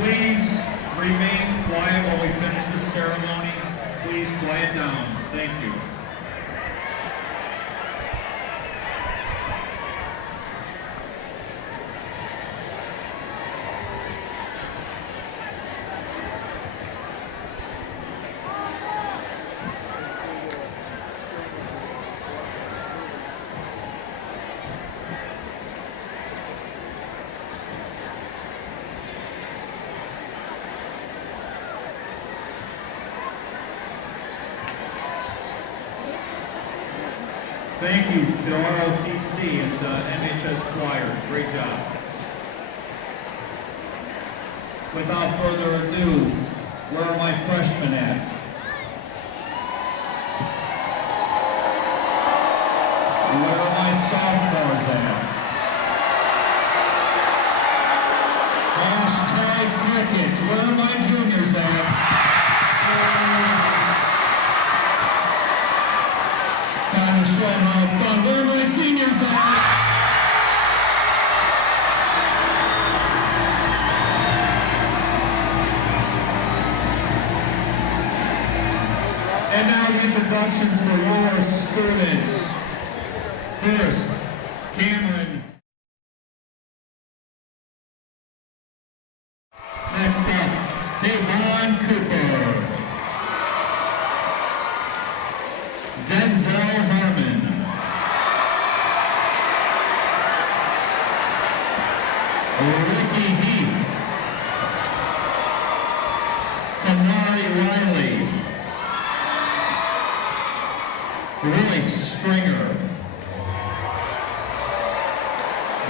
please remain quiet while we finish the ceremony? Please quiet down. Thank you. Thank you to ROTC and to MHS Choir. Great job. Without further ado, where are my freshmen at? Where are my sophomores at? Hashtag crickets. Where are my juniors at? Time to show them how it's done. Where are my seniors at? And now the introductions for your students. First, Cameron. Next up, Tavon Cooper. Denzel Harmon. Ricky Heath. Kamari Riley. Royce Stringer.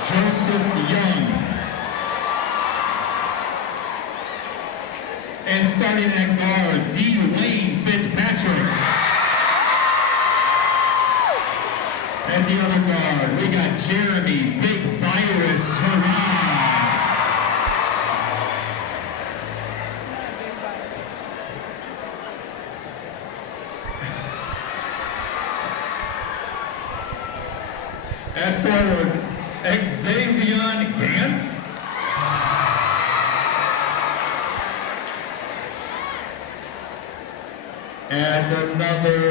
Joseph Young. And starting at guard, D. Wayne Fitzpatrick. At the other guard, we got Jeremy Big Virus Hurrah. At forward, Xavier Gant. At another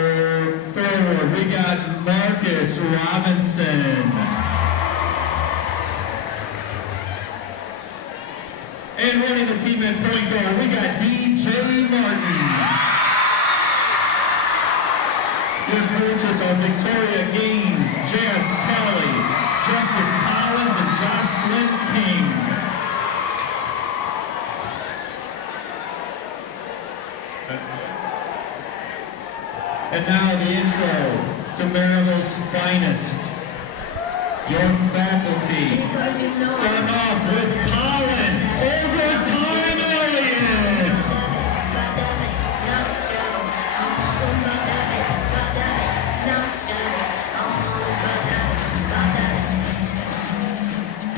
forward, we got Marcus Robinson. And running the team at point guard, we got DJ Martin. Your coaches are Victoria Gaines, J.S. Talley, Justice Collins, and Jocelyn King. That's good. And now the intro to Merrillville's finest, your faculty. Starting off with Colin, Overtime Elliott.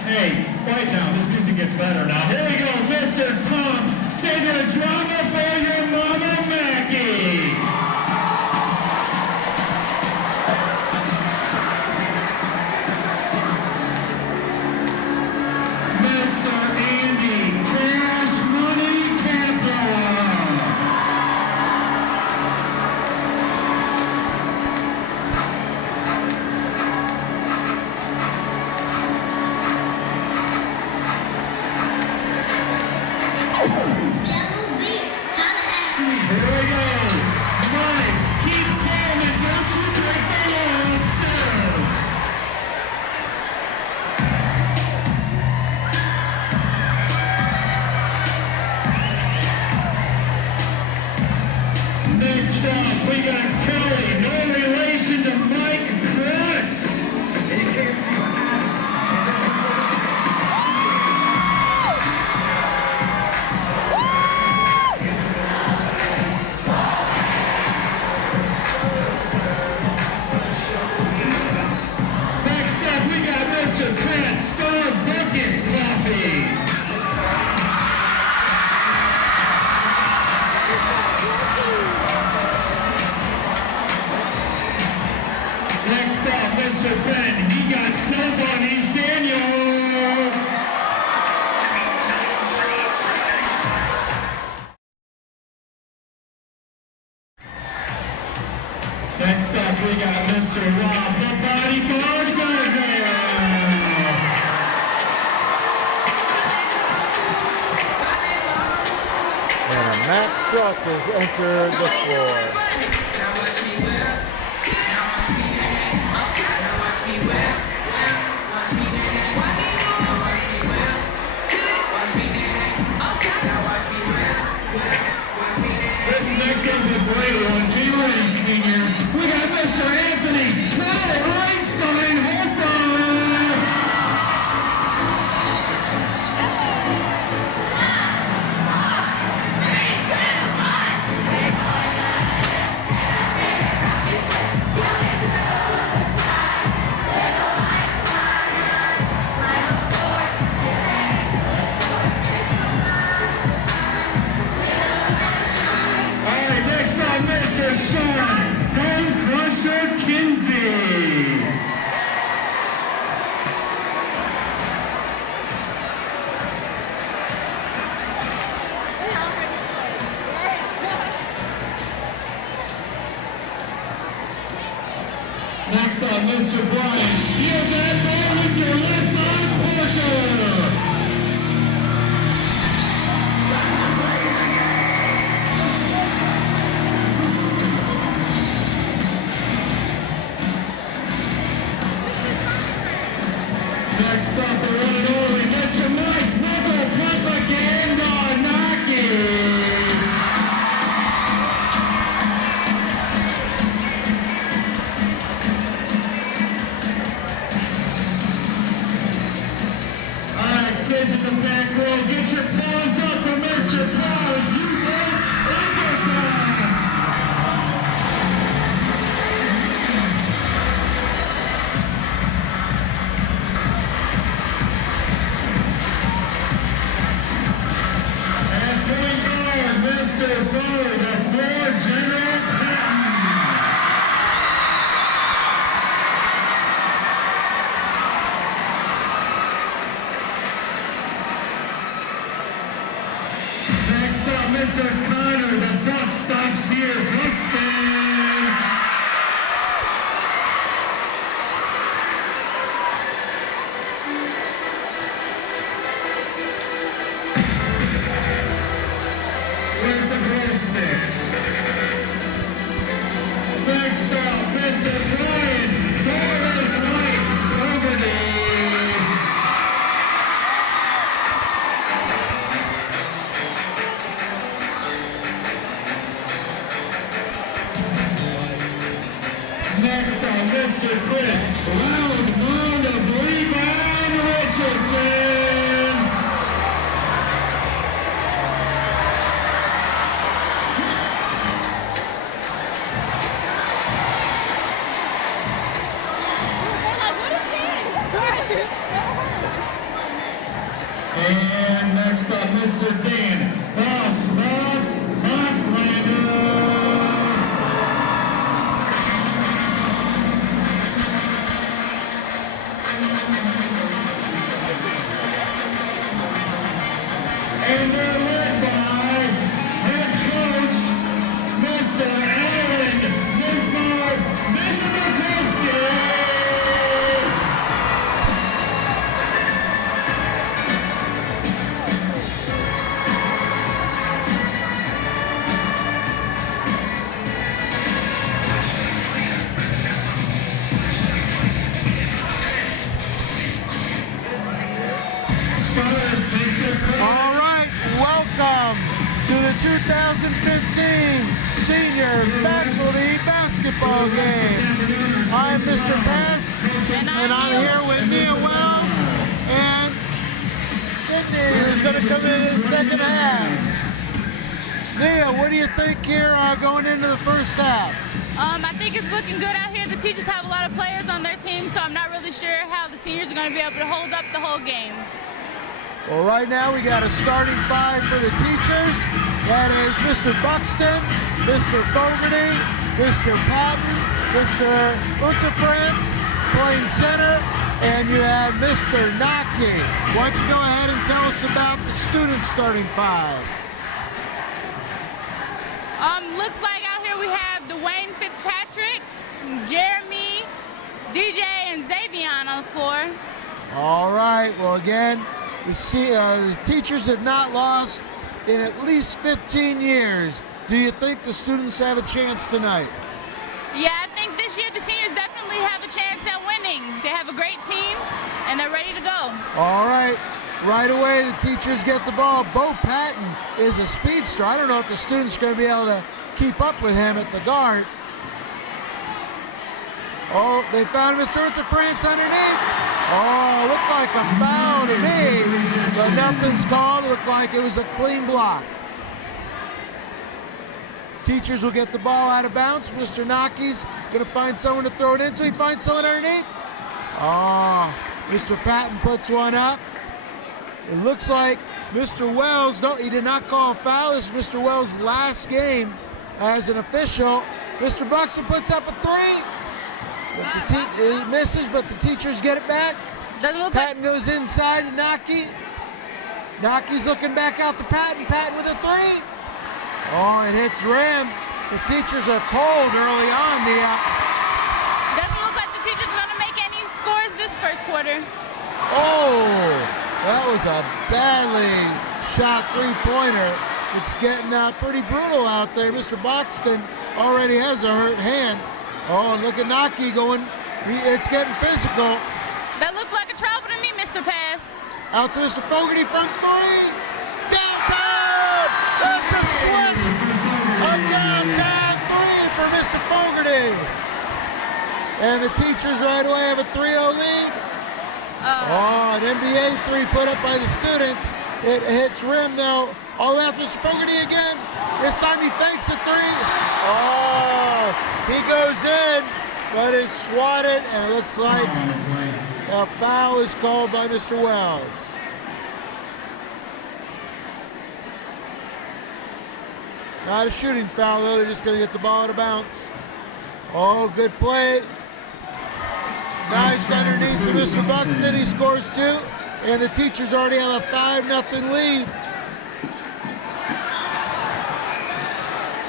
Hey, quiet down, this music gets better now. Here we go, Mr. Tom, save your drama for your mama, Mackie. Next up, we got Kelly, no relation to Mike Krutz. Next up, we got Mr. Rob, the bodyguard Gardner. And a Mack truck has entered the floor. This next one's a great one. Get ready, seniors. We got Mr. Anthony Einstein Hofer. Mr. Sean Bone Crusher Kinsey. Next up, Mr. Brian. Feel that ball with your left arm, Parker. Next up, the one and only Mr. Mike Rebel Propaganda Naki. All right, kids in the back row, get your paws up for Mr. Paws. You go Interfast. Mr. Bo, the floor General Patton. Next up, Mr. Connor, the buck stops here, Buxton. Where's the glow sticks? Next up, Mr. Brian Doris White Fogarty. Next up, Mr. Chris Loudmouth of Levi Richardson. And next up, Mr. Dan Bosslander. And they're led by head coach, Mr. Aaron Nismarkovsky. All right, welcome to the 2015 Senior Faculty Basketball Game. I'm Mr. Bass, and I'm here with Nia Wells and Sydney, who's going to come in the second half. Nia, what do you think here going into the first half? I think it's looking good out here. The teachers have a lot of players on their team, so I'm not really sure how the seniors are going to be able to hold up the whole game. Well, right now we got a starting five for the teachers. That is Mr. Buxton, Mr. Fogarty, Mr. Patton, Mr. Unterfrance playing center, and you have Mr. Naki. Why don't you go ahead and tell us about the student starting five? Looks like out here we have Dwayne Fitzpatrick, Jeremy, DJ, and Xavion on the floor. All right, well again, the teachers have not lost in at least 15 years. Do you think the students have a chance tonight? Yeah, I think this year the seniors definitely have a chance at winning. They have a great team, and they're ready to go. All right, right away the teachers get the ball. Bo Patton is a speedster. I don't know if the students are going to be able to keep up with him at the guard. Oh, they found Mr. Interference underneath. Oh, looked like a foul to me, but nothing's called. It looked like it was a clean block. Teachers will get the ball out of bounds. Mr. Naki's going to find someone to throw it into. He finds someone underneath. Oh, Mr. Patton puts one up. It looks like Mr. Wells, no, he did not call a foul. This is Mr. Wells' last game as an official. Mr. Buxton puts up a three. But he misses, but the teachers get it back. Patton goes inside to Naki. Naki's looking back out to Patton. Patton with a three. Oh, it hits rim. The teachers are cold early on, Nia. Doesn't look like the teachers are going to make any scores this first quarter. Oh, that was a badly shot three-pointer. It's getting pretty brutal out there. Mr. Buxton already has a hurt hand. Oh, and look at Naki going. It's getting physical. That looked like a travel to me, Mr. Pass. Out to Mr. Fogarty from three. Downtown! That's a switch! A downtown three for Mr. Fogarty. And the teachers right away have a 3-0 lead. Oh, an NBA three put up by the students. It hits rim though. All the way out to Mr. Fogarty again. This time he fakes a three. Oh, he goes in, but is swatted, and it looks like a foul is called by Mr. Wells. Not a shooting foul, though. They're just going to get the ball out of bounds. Oh, good play. Nice underneath to Mr. Buxton. He scores two, and the teachers already have a 5-0 lead.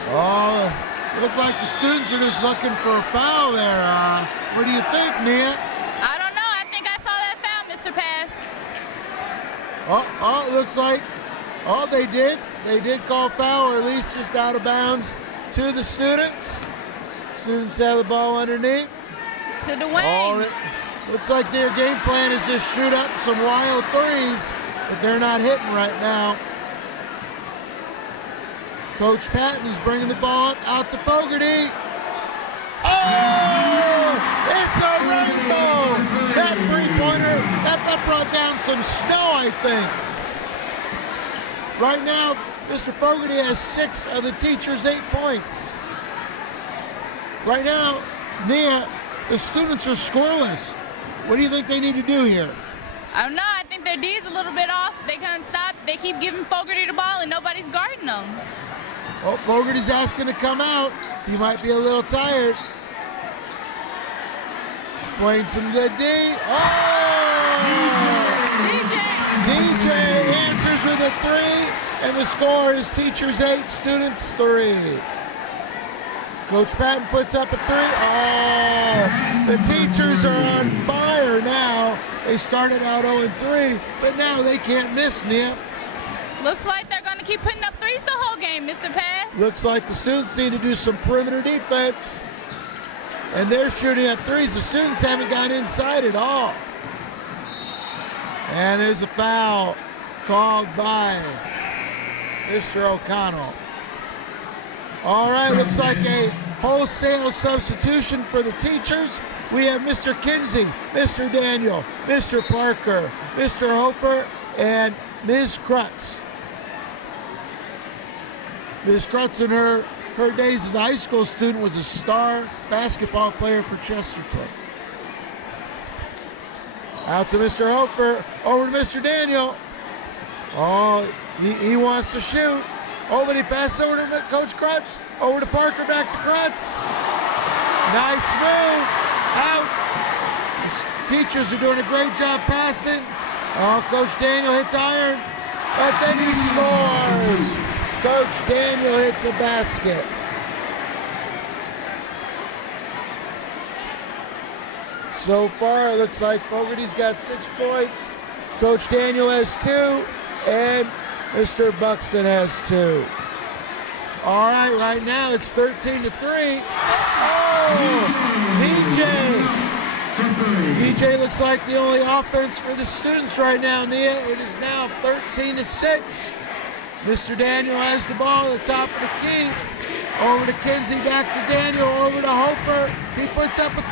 Oh, looks like the students are just looking for a foul there. What do you think, Nia? I don't know. I think I saw that foul, Mr. Pass. Oh, it looks like, they did. They did call foul, or at least just out of bounds to the students. Students have the ball underneath. To the wing. Oh, it looks like their game plan is just shoot up some wild threes, but they're not hitting right now. Coach Patton is bringing the ball up out to Fogarty. Oh, it's a rainbow. That three-pointer, that brought down some snow, I think. Right now, Mr. Fogarty has 6 of the teachers' 8 points. Right now, Nia, the students are scoreless. What do you think they need to do here? I don't know. I think their D is a little bit off. They can't stop. They keep giving Fogarty the ball, and nobody's guarding them. Oh, Fogarty's asking to come out. He might be a little tired. Playing some good D. Oh! DJ answers with a three, and the score is teachers 8, students 3. Coach Patton puts up a three. Oh, the teachers are on fire now. They started out 0-3, but now they can't miss, Nia. Looks like they're going to keep putting up threes the whole game, Mr. Pass. Looks like the students need to do some perimeter defense. And they're shooting up threes. The students haven't got inside at all. And there's a foul called by Mr. O'Connell. All right, looks like a wholesale substitution for the teachers. We have Mr. Kinsey, Mr. Daniel, Mr. Parker, Mr. Hofer, and Ms. Krutz. Ms. Krutz in her days as a high school student was a star basketball player for Chesterton. Out to Mr. Hofer, over to Mr. Daniel. Oh, he wants to shoot. Oh, but he passed over to Coach Krutz. Over to Parker, back to Krutz. Nice move. Out. The teachers are doing a great job passing. Oh, Coach Daniel hits iron, but then he scores. Coach Daniel hits a basket. So far, it looks like Fogarty's got 6 points. Coach Daniel has 2, and Mr. Buxton has 2. All right, right now it's 13-3. Oh, DJ looks like the only offense for the students right now, Nia. It is now 13-6. Mr. Daniel has the ball at the top of the key. Over to Kinsey, back to Daniel, over to Hofer. He puts up a 3.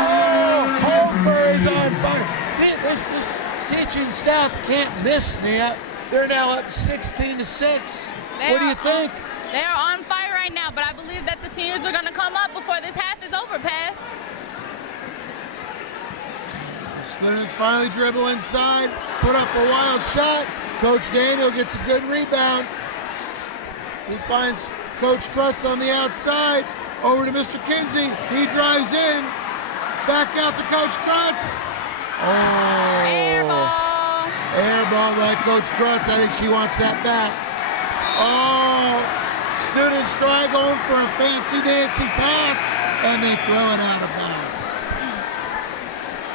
Oh, Hofer is on fire. This teaching staff can't miss, Nia. They're now up 16-6. What do you think? They are on fire right now, but I believe that the seniors are going to come up before this half is over, Pass. The students finally dribble inside, put up a wild shot. Coach Daniel gets a good rebound. He finds Coach Krutz on the outside. Over to Mr. Kinsey. He drives in. Back out to Coach Krutz. Oh. Air ball. Air ball by Coach Krutz. I think she wants that back. Oh. Students try going for a fancy dancy pass, and they throw it out of bounds.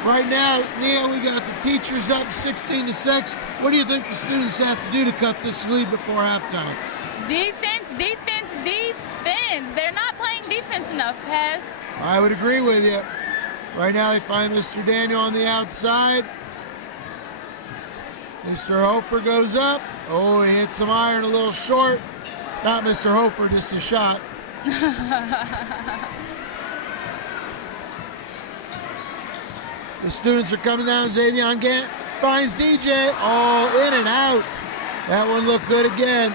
Right now, Nia, we got the teachers up 16-6. What do you think the students have to do to cut this lead before halftime? Defense, defense, defense. They're not playing defense enough, Pass. I would agree with you. Right now they find Mr. Daniel on the outside. Mr. Hofer goes up. Oh, he hits some iron a little short. Not Mr. Hofer, just a shot. The students are coming down. Xavier Gant finds DJ. Oh, in and out. That one looked good again.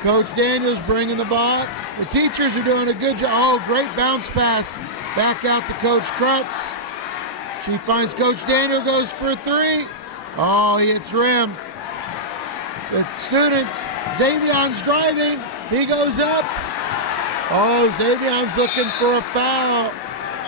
Coach Daniels bringing the ball. The teachers are doing a good job. Oh, great bounce pass. Back out to Coach Krutz. She finds Coach Daniel, goes for a 3. Oh, he hits rim. The students, Xavion's driving. He goes up. Oh, Xavion's looking for a foul.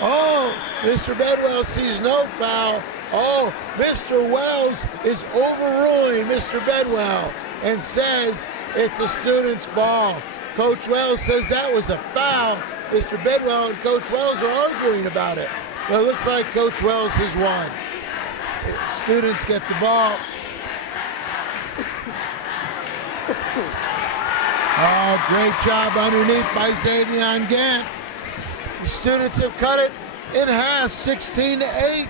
Oh, Mr. Bedwell sees no foul. Oh, Mr. Wells is overruling Mr. Bedwell and says it's a student's ball. Coach Wells says that was a foul. Mr. Bedwell and Coach Wells are arguing about it. But it looks like Coach Wells has won. The students get the ball. Oh, great job underneath by Xavier Gant. The students have cut it in half, 16-8.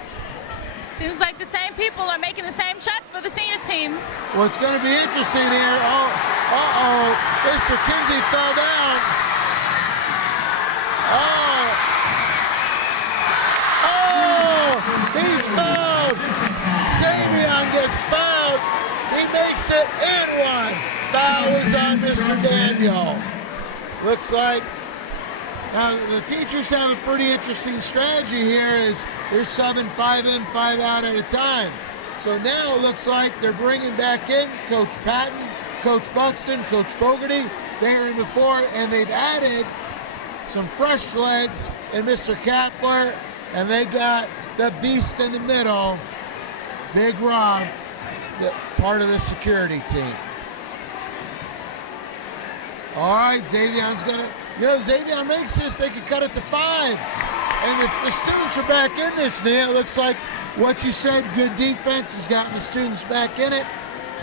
Seems like the same people are making the same shots for the seniors team. Well, it's going to be interesting here. Oh, Mr. Kinsey fell down. He's fouled. Xavier gets fouled. He makes it in one. Foul is on Mr. Daniel. Looks like now the teachers have a pretty interesting strategy here as they're subbing 5 in, 5 out at a time. So now it looks like they're bringing back in Coach Patton, Coach Buxton, Coach Fogarty. They were in before, and they've added some fresh legs in Mr. Kapler, and they got the beast in the middle, Big Rob, part of the security team. All right, Xavion's gonna, Xavier makes this, they could cut it to 5. And the students are back in this now. It looks like what you said, good defense has gotten the students back in it.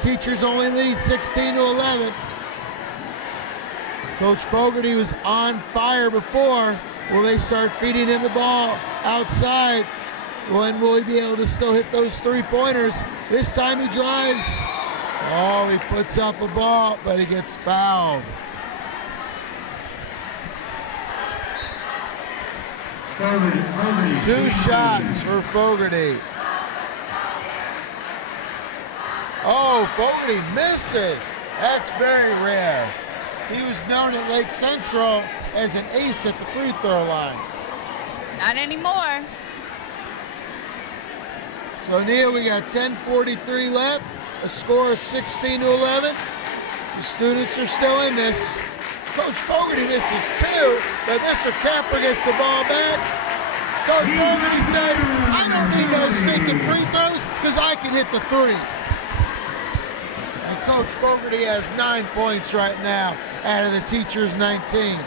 Teachers only lead 16-11. Coach Fogarty was on fire before. Will they start feeding him the ball outside? When will he be able to still hit those 3-pointers? This time he drives. Oh, he puts up a ball, but he gets fouled. Fogarty. 2 shots for Fogarty. Oh, Fogarty misses. That's very rare. He was known at Lake Central as an ace at the free throw line. Not anymore. So, Nia, we got 10:43 left, a score of 16-11. The students are still in this. Coach Fogarty misses 2, but Mr. Kapler gets the ball back. Coach Fogarty says, I don't need no stinking free throws because I can hit the 3. And Coach Fogarty has 9 points right now out of the teachers' 19.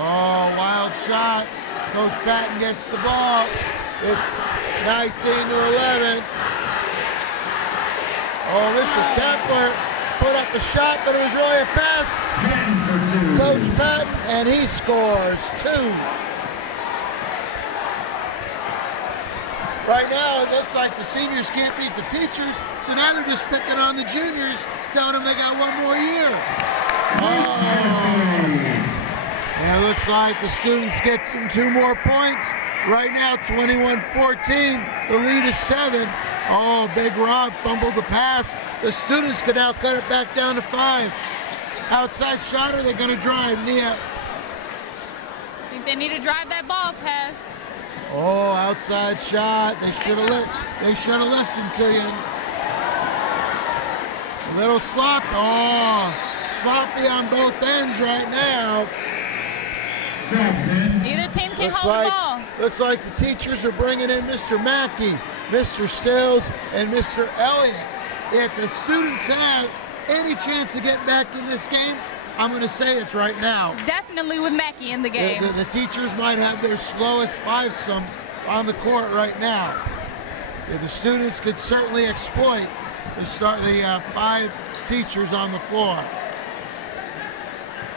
Oh, wild shot. Coach Patton gets the ball. It's 19-11. Oh, Mr. Kepler put up a shot, but it was really a pass. Coach Patton, and he scores 2. Right now, it looks like the seniors can't beat the teachers, so now they're just picking on the juniors, telling them they got 1 more year. Oh. And it looks like the students get them 2 more points. Right now, 21-14. The lead is 7. Oh, Big Rob fumbled the pass. The students can now cut it back down to 5. Outside shot, are they going to drive? Nia. I think they need to drive that ball pass. Oh, outside shot. They should have listened to you. A little slop. Oh, sloppy on both ends right now. Either team can hold the ball. Looks like the teachers are bringing in Mr. Mackey, Mr. Stills, and Mr. Elliott. If the students have any chance of getting back in this game, I'm going to say it's right now. Definitely with Mackey in the game. The teachers might have their slowest fivesome on the court right now. The students could certainly exploit the 5 teachers on the floor.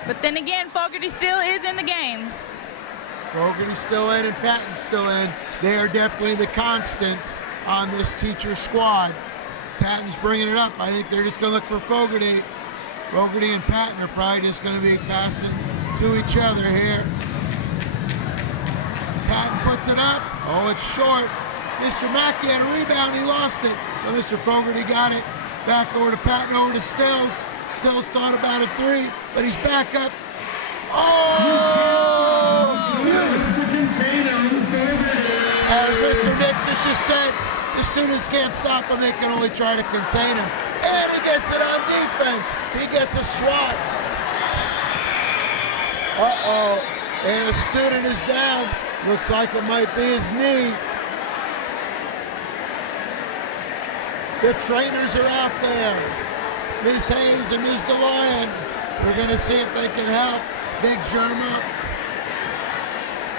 But then again, Fogarty still is in the game. Fogarty's still in and Patton's still in. They are definitely the constants on this teacher squad. Patton's bringing it up. I think they're just going to look for Fogarty. Fogarty and Patton are probably just going to be passing to each other here. Patton puts it up. Oh, it's short. Mr. Mackey had a rebound. He lost it. But Mr. Fogarty got it. Back over to Patton, over to Stills. Stills thought about a 3, but he's back up. Oh! As Mr. Nixon just said, the students can't stop him. They can only try to contain him. And he gets it on defense. He gets a swat. Uh-oh. And a student is down. Looks like it might be his knee. The trainers are out there. Ms. Hayes and Ms. DeLoyan. We're going to see if they can help Big Germa.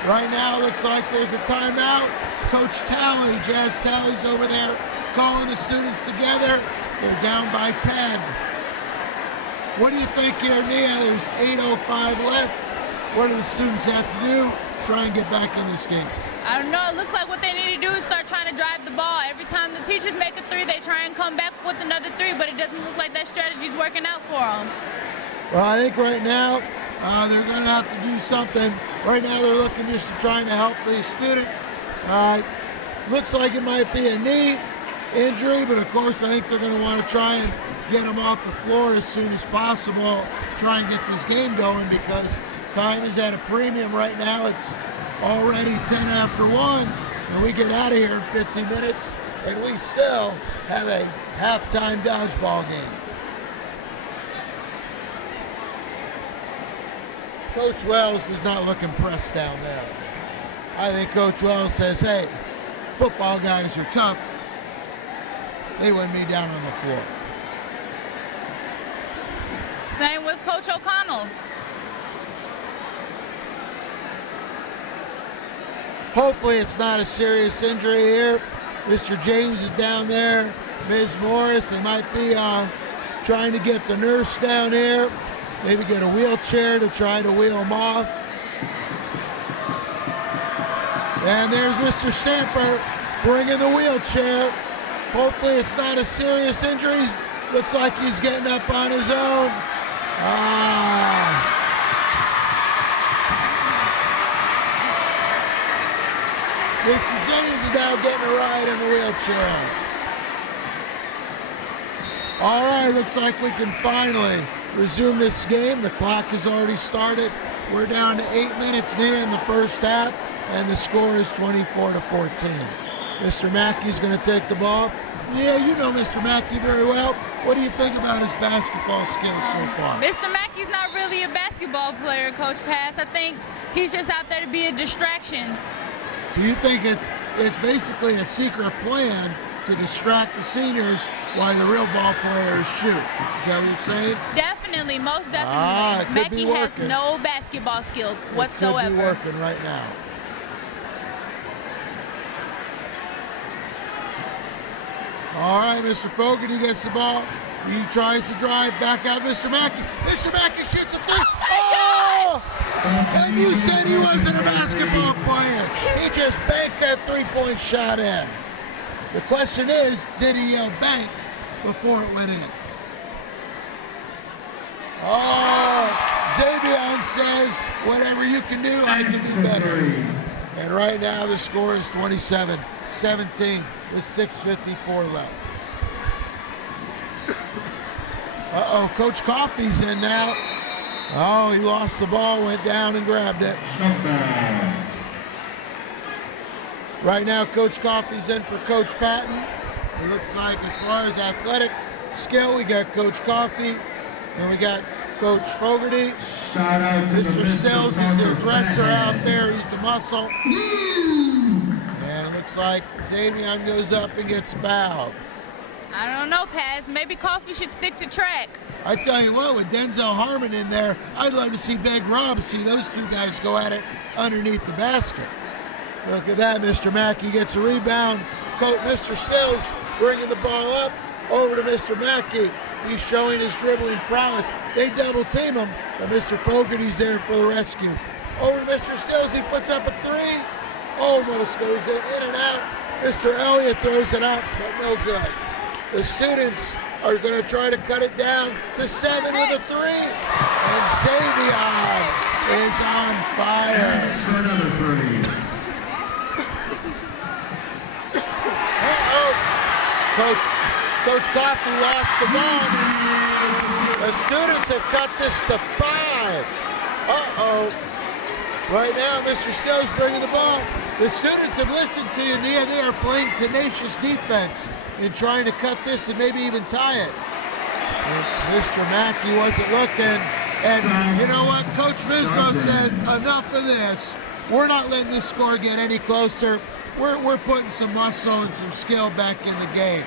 Right now, it looks like there's a timeout. Coach Talley, Jazz Talley's over there calling the students together. They're down by 10. What do you think here, Nia? There's 8:05 left. What do the students have to do? Try and get back in this game. I don't know. It looks like what they need to do is start trying to drive the ball. Every time the teachers make a 3, they try and come back with another 3, but it doesn't look like that strategy's working out for them. Well, I think right now they're going to have to do something. Right now they're looking just to trying to help the student. Looks like it might be a knee injury, but of course I think they're going to want to try and get him off the floor as soon as possible, try and get this game going because time is at a premium right now. It's already 10 after 1, and we get out of here in 50 minutes, and we still have a halftime dodgeball game. Coach Wells is not looking pressed down there. I think Coach Wells says, hey, football guys are tough. They want me down on the floor. Same with Coach O'Connell. Hopefully it's not a serious injury here. Mr. James is down there. Ms. Morris, they might be trying to get the nurse down here. Maybe get a wheelchair to try to wheel him off. And there's Mr. Stamper bringing the wheelchair. Hopefully it's not a serious injury. Looks like he's getting up on his own. Mr. James is now getting a ride in the wheelchair. All right, looks like we can finally resume this game. The clock has already started. We're down to 8 minutes in the first half, and the score is 24-14. Mr. Mackey's going to take the ball. Yeah, you know Mr. Mackey very well. What do you think about his basketball skills so far? Mr. Mackey's not really a basketball player, Coach Pass. I think he's just out there to be a distraction. So you think it's basically a secret plan to distract the seniors while the real ball players shoot? Is that what you're saying? Definitely, most definitely. Mackey has no basketball skills whatsoever. It could be working right now. All right, Mr. Fogarty gets the ball. He tries to drive back out, Mr. Mackey. Mr. Mackey shoots a three. Oh! And you said he wasn't a basketball player. He just banked that three-point shot in. The question is, did he yell bank before it went in? Oh, Xavier says, whatever you can do, I can do better. And right now the score is 27-17 with 6:54 left. Uh-oh, Coach Coffey's in now. Oh, he lost the ball, went down and grabbed it. Right now, Coach Coffey's in for Coach Patton. It looks like as far as athletic skill, we got Coach Coffey, and we got Coach Fogarty. Mr. Stills is the aggressor out there. He's the muscle. And it looks like Xavier goes up and gets fouled. I don't know, Paz. Maybe Coffee should stick to track. I tell you what, with Denzel Harmon in there, I'd love to see Big Rob, see those two guys go at it underneath the basket. Look at that, Mr. Mackey gets a rebound. Mr. Stills bringing the ball up over to Mr. Mackey. He's showing his dribbling prowess. They double team him, but Mr. Fogarty's there for the rescue. Over to Mr. Stills, he puts up a three. Almost goes in and out. Mr. Elliott throws it up, but no good. The students are going to try to cut it down to 7 with a three. And Xavier is on fire. For another three. Coach Coffey lost the ball. The students have cut this to 5. Uh-oh. Right now, Mr. Stills bringing the ball. The students have listened to you, Nia. They are playing tenacious defense and trying to cut this and maybe even tie it. And Mr. Mackey wasn't looking. And you know what? Coach Vismo says, enough of this. We're not letting this score get any closer. We're putting some muscle and some skill back in the game.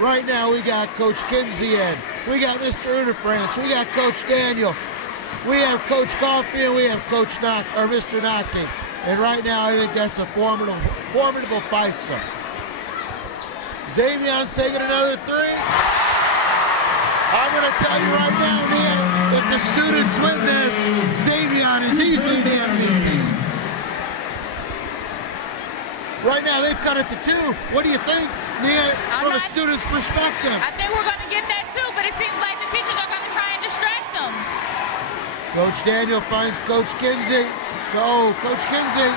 Right now, we got Coach Kinsey in. We got Mr. Unifrance. We got Coach Daniel. We have Coach Coffey and we have Mr. Knocking. And right now, I think that's a formidable fight-some. Xavier's taking another three. I'm going to tell you right now, Nia, if the students win this, Xavier is easily the MVP. Right now, they've cut it to 2. What do you think, Nia, from a student's perspective? I think we're going to get that too, but it seems like the teachers are going to try and distract them. Coach Daniel finds Coach Kinsey. Oh, Coach Kinsey,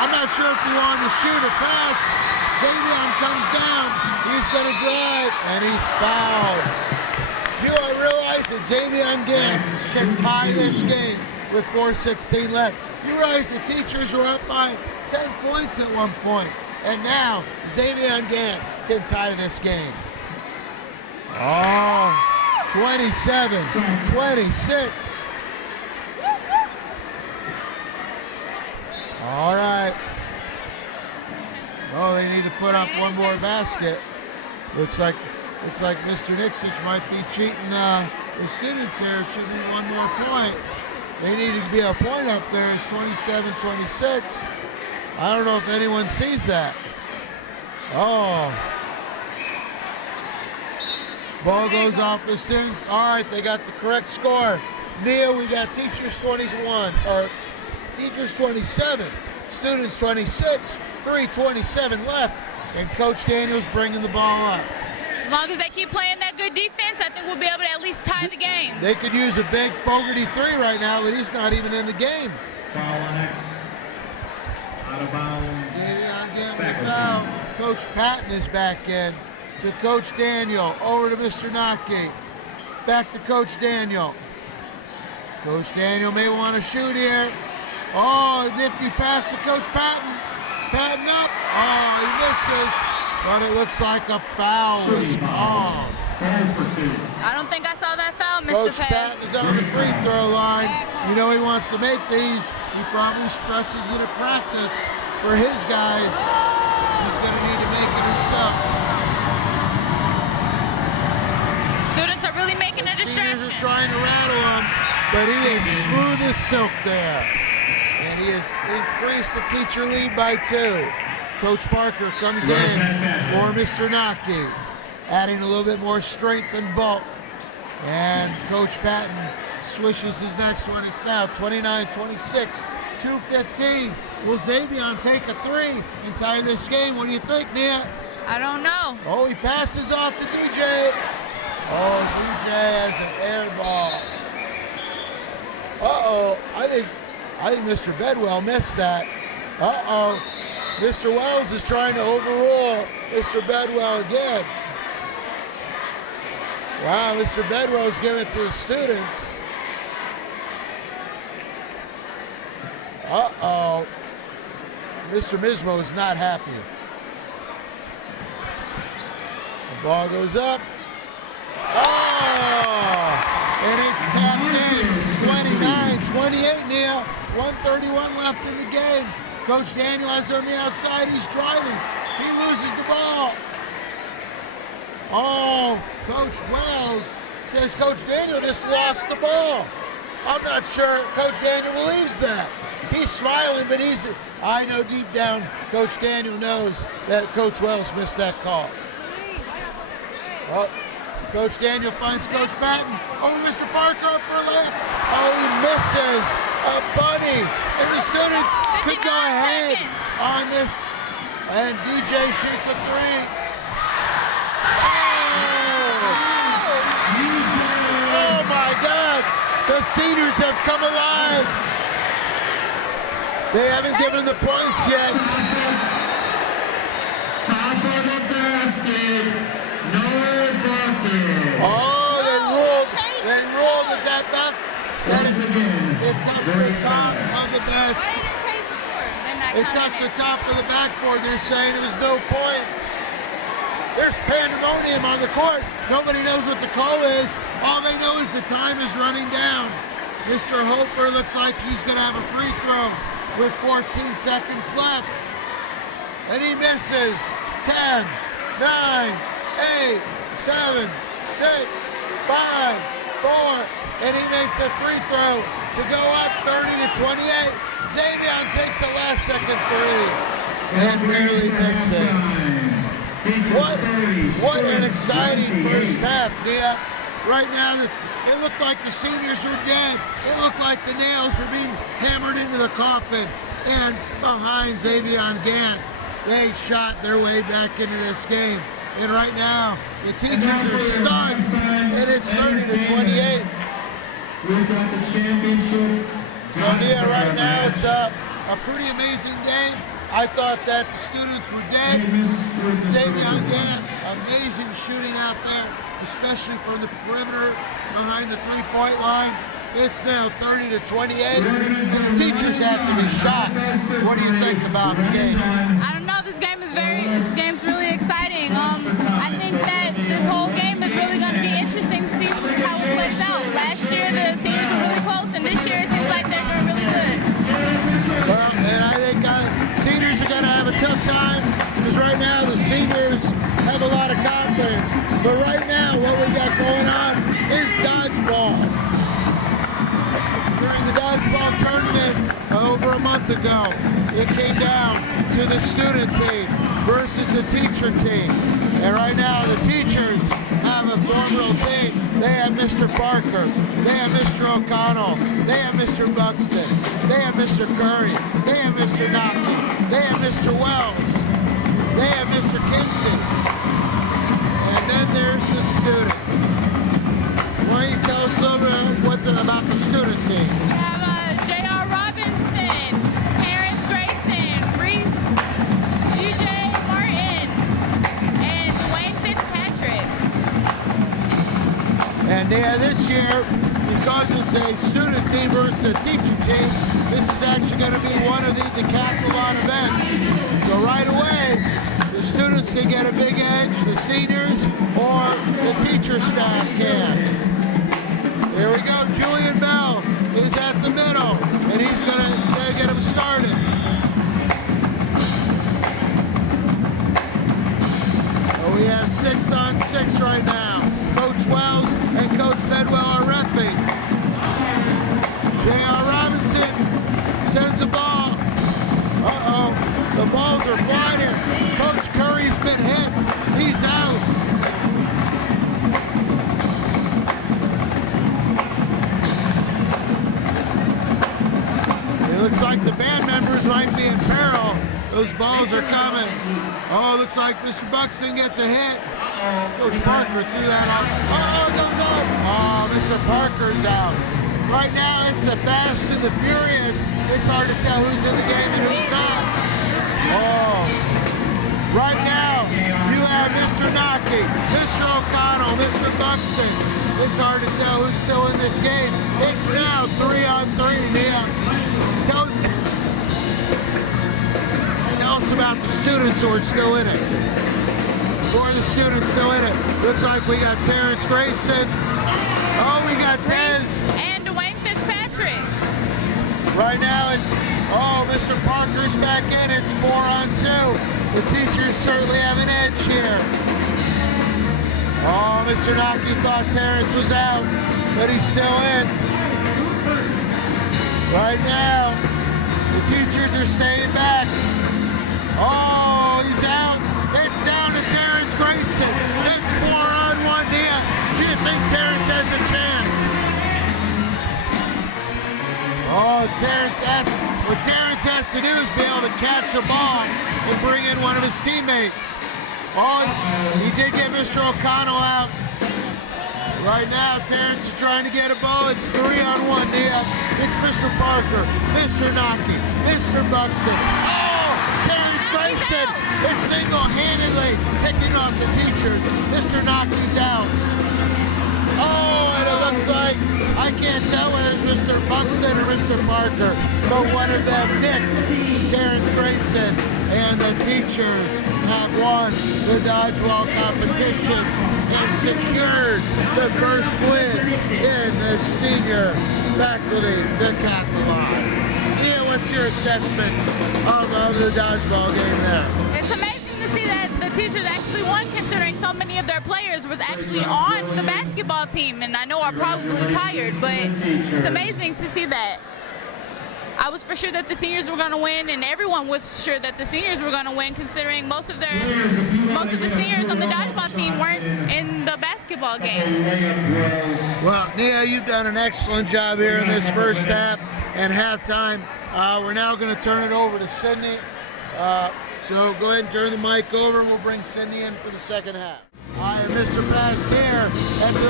I'm not sure if he wanted to shoot or pass. Xavier comes down. He's going to drive, and he's fouled. You realize that Xavier again can tie this game with 4:16 left. You realize the teachers were up by 10 points at one point, and now Xavier again can tie this game. Oh, 27-26. All right. Oh, they need to put up one more basket. Looks like Mr. Nixich might be cheating the students here. Should be one more point. They need to be a point up there. It's 27-26. I don't know if anyone sees that. Oh. Ball goes off the students. All right, they got the correct score. Nia, we got teachers 21, or teachers 27, students 26, 3:27 left, and Coach Daniels bringing the ball up. As long as they keep playing that good defense, I think we'll be able to at least tie the game. They could use a big Fogarty 3 right now, but he's not even in the game. Foul on X. Out of bounds. Again with the foul. Coach Patton is back in to Coach Daniel. Over to Mr. Naki. Back to Coach Daniel. Coach Daniel may want to shoot here. Oh, nifty pass to Coach Patton. Patton up. Oh, he misses. But it looks like a foul was called. I don't think I saw that foul, Mr. Coach Patton is on the free throw line. You know he wants to make these. He probably stresses it at practice for his guys. He's going to need to make it himself. Students are really making a distraction. Seniors are trying to rattle him, but he is smooth as silk there. And he has increased the teacher lead by 2. Coach Parker comes in for Mr. Naki. adding a little bit more strength and bulk. And Coach Patton swishes his next one. It's now 29-26, 2:15. Will Xavier take a three and tie this game? What do you think, Nia? I don't know. Oh, he passes off to DJ. Oh, DJ has an air ball. Uh-oh, I think Mr. Bedwell missed that. Uh-oh, Mr. Wells is trying to overrule Mr. Bedwell again. Wow, Mr. Bedwell's giving it to the students. Uh-oh, Mr. Mismo is not happy. The ball goes up. Oh! And it's tapped in. 29-28, Neil. 1:31 left in the game. Coach Daniel has on the outside. He's driving. He loses the ball. Oh, Coach Wells says Coach Daniel just lost the ball. I'm not sure Coach Daniel believes that. He's smiling, but I know deep down Coach Daniel knows that Coach Wells missed that call. Oh, Coach Daniel finds Coach Patton. Oh, Mr. Parker up for a layup. Oh, he misses a bunny. And the students could go ahead on this. And DJ shoots a three. Oh my God. The seniors have come alive. They haven't given the points yet. Top of the basket. Oh, they ruled at that back. It touched the top of the basket. It touched the top of the backboard. They're saying it was no points. There's pandemonium on the court. Nobody knows what the call is. All they know is the time is running down. Mr. Hoper looks like he's going to have a free throw with 14 seconds left. And he misses. 10, 9, 8, 7, 6, 5, 4, and he makes a free throw to go up 30-28. Xavier takes the last second three and barely misses. What an exciting first half, Nia. Right now, it looked like the seniors were dead. It looked like the nails were being hammered into the coffin. And behind Xavier Gant, they shot their way back into this game. And right now, the teachers are stunned, and it's 30-28. We've got the championship. So yeah, right now it's a pretty amazing game. I thought that the students were dead. Xavier Gant, amazing shooting out there, especially from the perimeter behind the three-point line. It's now 30-28, and the teachers have to be shocked. What do you think about the game? I don't know. This game's really exciting. I think that this whole game is really going to be interesting to see how it plays out. Last year the seniors were really close, and this year it seems like they're doing really good. Well, and I think seniors are going to have a tough time because right now the seniors have a lot of confidence. But right now what we got going on is dodgeball. During the dodgeball tournament over a month ago, it came down to the student team versus the teacher team. And right now the teachers have a formidable team. They have Mr. Parker, they have Mr. O'Connell, they have Mr. Buxton, they have Mr. Curry, they have Mr. Naki, they have Mr. Wells, they have Mr. Kinsey. And then there's the students. Why don't you tell us a little bit about the student team? We have J.R. Robinson, Terrence Grayson, Reese, DJ Martin, and Dwayne Fitzpatrick. And this year, because it's a student team versus a teacher team, this is actually going to be one of the decathlon events. So right away, the students can get a big edge, the seniors or the teacher staff can. Here we go, Julian Bell is at the middle, and he's gonna get him started. So we have 6-on-6 right now. Coach Wells and Coach Bedwell are repping. J.R. Robinson sends a ball. Uh-oh, the balls are flying here. Coach Curry's been hit, he's out. like the band members might be in peril. Those balls are coming. Oh, looks like Mr. Buxton gets a hit. Coach Parker threw that out. Oh, it goes up. Oh, Mr. Parker's out. Right now, it's the Fast and the Furious. It's hard to tell who's in the game and who's not. Oh. Right now, you have Mr. Nocky, Mr. O'Connell, Mr. Buxton. It's hard to tell who's still in this game. It's now 3-on-3. Yeah. Tell us about the students who are still in it. Who are the students still in it? Looks like we got Terrence Grayson. Oh, we got Dez. And Dwayne Fitzpatrick. Right now it's, oh, Mr. Parker's back in. It's 4-on-2. The teachers certainly have an edge here. Oh, Mr. Nocky thought Terrence was out, but he's still in. Right now, the teachers are staying back. Oh, he's out. It's down to Terrence Grayson. It's 4-on-1 here. Do you think Terrence has a chance? Oh, what Terrence has to do is be able to catch the ball and bring in one of his teammates. Oh, he did get Mr. O'Connell out. Right now, Terrence is trying to get a ball. It's 3-on-1. It's Mr. Parker, Mr. Nocky, Mr. Buxton. Oh, Terrence Grayson is single-handedly picking off the teachers. Mr. Nocky's out. Oh, and it looks like, I can't tell whether it's Mr. Buxton or Mr. Parker, but one of them nicked Terrence Grayson, and the teachers have won the dodgeball competition and secured the first win in the senior faculty decathlon. Ian, what's your assessment of the dodgeball game there? It's amazing to see that the teachers actually won, considering so many of their players was actually on the basketball team, and I know are probably tired, but it's amazing to see that. I was for sure that the seniors were going to win, and everyone was sure that the seniors were going to win, considering most of the seniors on the dodgeball team weren't in the basketball game. Well, Nia, you've done an excellent job here in this first half and halftime. We're now going to turn it over to Sydney. So go ahead and turn the mic over, and we'll bring Sydney in for the second half. I am Mr. Fast here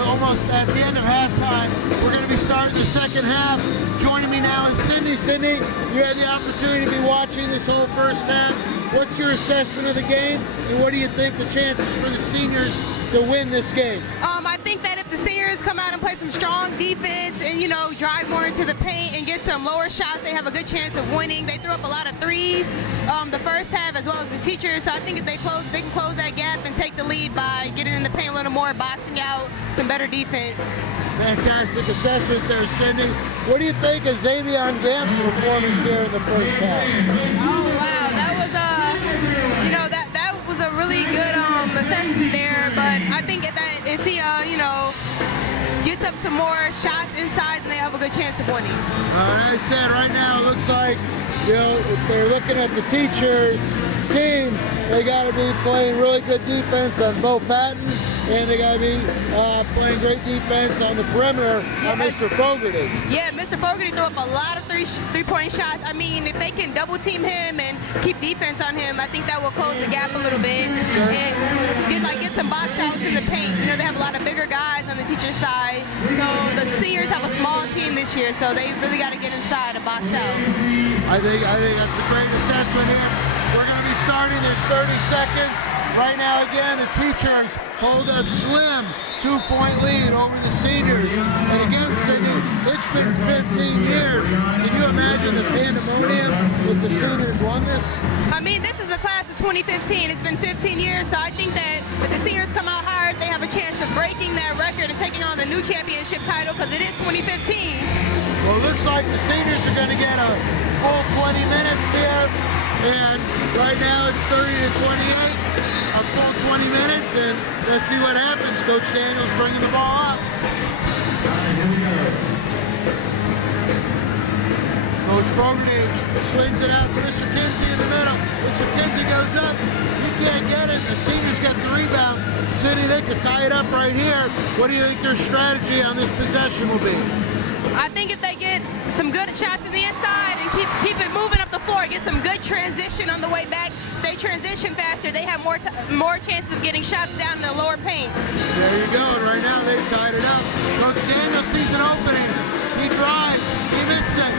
almost at the end of halftime. We're going to be starting the second half. Joining me now is Sydney. Sydney, you had the opportunity to be watching this whole first half. What's your assessment of the game, and what do you think the chances for the seniors to win this game? I think that if the seniors come out and play some strong defense and, you know, drive more into the paint and get some lower shots, they have a good chance of winning. They threw up a lot of threes the first half, as well as the teachers. So I think if they can close that gap and take the lead by getting in the paint a little more, boxing out, some better defense. Fantastic assessment there, Cindy. What do you think of Xavier Gamp's performance here in the first half? Oh wow, that was that was a really good assessment there. But I think that if he gets up some more shots inside, then they have a good chance of winning. As I said, right now it looks like if they're looking at the teachers' team, they got to be playing really good defense on Bo Patton, and they got to be playing great defense on the perimeter on Mr. Fogarty. Yeah, Mr. Fogarty threw up a lot of three-point shots. I mean, if they can double team him and keep defense on him, I think that will close the gap a little bit. Sure. And get some box outs in the paint. You know, they have a lot of bigger guys on the teacher's side. So the seniors have a small team this year, so they really got to get inside and box out. I think that's a great assessment here. We're going to be starting. There's 30 seconds. Right now, again, the teachers hold a slim 2-point lead over the seniors. And again, Sydney, it's been 15 years. Can you imagine the pandemonium if the seniors won this? I mean, this is the class of 2015. It's been 15 years, so I think that if the seniors come out hard, they have a chance of breaking that record and taking on the new championship title, because it is 2015. Well, it looks like the seniors are going to get a full 20 minutes here. And right now it's 30 to 28. A full 20 minutes, and let's see what happens. Coach Daniels bringing the ball up. Coach Fogarty swings it out to Mr. Kinsey in the middle. Mr. Kinsey goes up. He can't get it. The seniors get the rebound. City, they could tie it up right here. What do you think their strategy on this possession will be? I think if they get some good shots to the inside and keep it moving up the floor, get some good transition on the way back, they transition faster, they have more chances of getting shots down in the lower paint. There you go. And right now they've tied it up. Coach Daniel sees an opening. He drives. He missed it.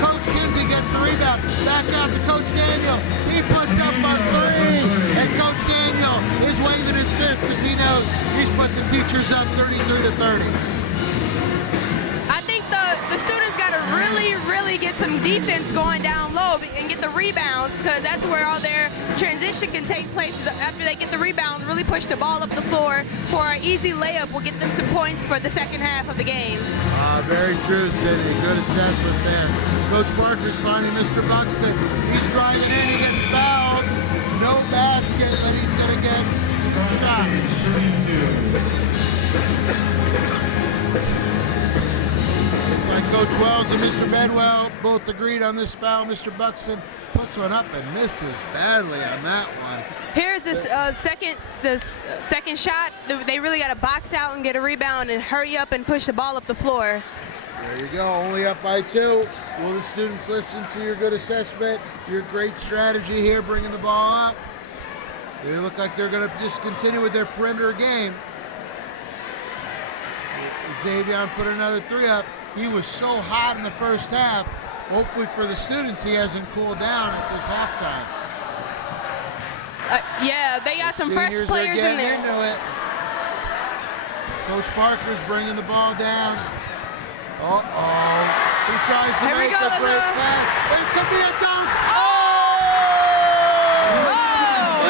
Coach Kinsey gets the rebound. Back out to Coach Daniel. He puts up a three. And Coach Daniel is waving his fist because he knows he's put the teachers up 33-30. I think the students got to really get some defense going down low and get the rebounds, because that's where all their transition can take place. After they get the rebound, really push the ball up the floor for an easy layup will get them some points for the second half of the game. Very true, Sydney. Good assessment there. Coach Parker's finding Mr. Buxton. He's driving in. He gets fouled. No basket, but he's going to get shots. Like Coach Wells and Mr. Bedwell both agreed on this foul. Mr. Buxton puts one up and misses badly on that one. Here's this second shot. They really got to box out and get a rebound and hurry up and push the ball up the floor. There you go, only up by 2. Will the students listen to your good assessment, your great strategy here, bringing the ball up? They look like they're going to just continue with their perimeter game. Xavier put another 3 up. He was so hot in the first half. Hopefully for the students, he hasn't cooled down at this halftime. Yeah, they got some fresh players in there. Into it. Coach Parker's bringing the ball down. Uh-oh. He tries to make a great pass. It could be a dunk.